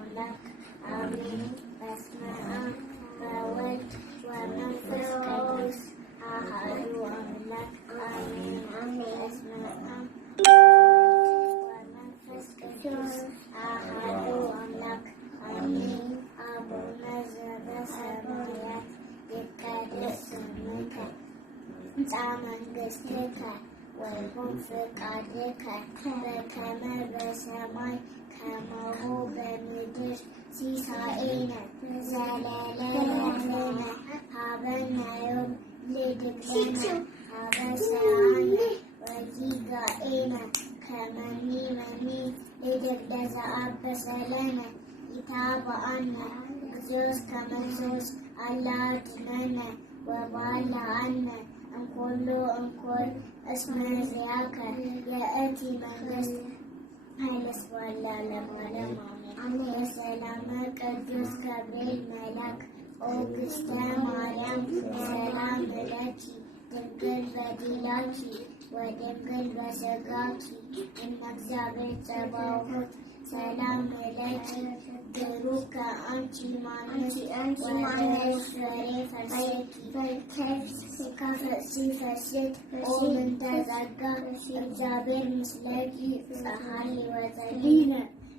አምላክ አሜን። በስመ አብ ወወልድ ወመንፈስ ቅዱስ አሐዱ አምላክ አሜን። በስመ አብ ወመንፈስ ቅዱስ አሐዱ አምላክ አሜን። አቡነ ዘበሰማያት ይትቀደስ ስምከ ትምጻእ መንግሥትከ ወይኩን ፈቃድከ በከመ በሰማይ ከማሁ በምድር ሲሳየነ ዘለለዕለትነ ሀበነ ዮም ወኅድግ አበሳነ ወጌጋየነ ከመ ንሕነኒ ንኅድግ ለዘአበሰ ለነ ኢታብአነ እግዚኦ እስከ መንሱስ አላ አድኅነነ ወባልዐነ እንኩሉ እንኩል እስመ ዚአከ የእቲ መንግሥት ኃይለ ወለዓለመ አሜን። በሰላመ ቅዱስ ገብርኤል መልአክ ኦግስተ ማርያም ሰላም ለኪ ድንግል በዲላኪ ወድንግል በሥጋኪ እመ እግዚአብሔር ጸባኦት ሰላም ለኪ ብሩክ አንቺ ማንስ ወፍሬ ሲፈስት ኦ ምንተ ጸጋ እግዚአብሔር ምስለኪ ጸሐሊ ወጸሊነ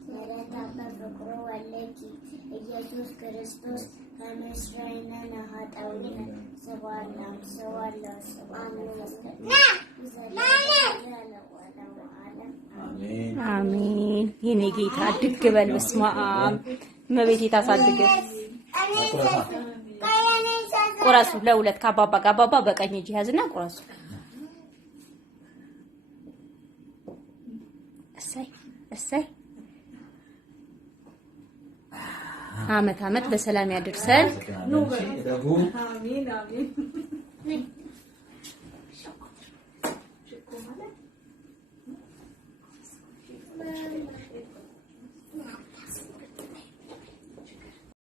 ምሕረተ በፍቅሩ ወለኪ ኢየሱስ ክርስቶስ ከመስረይነ ኃጣውኢነ ስብሐት አሜን። የኔ ጌታ ድግ በል። በስመ አብ እመቤቴ ታሳድግህ። ቁረሱ ለሁለት ከአባባ ጋር አባባ በቀኝ እጅ ያዝና ቁረሱ። እሰይ እሰይ። አመት አመት በሰላም ያድርሰን። አሜን አሜን።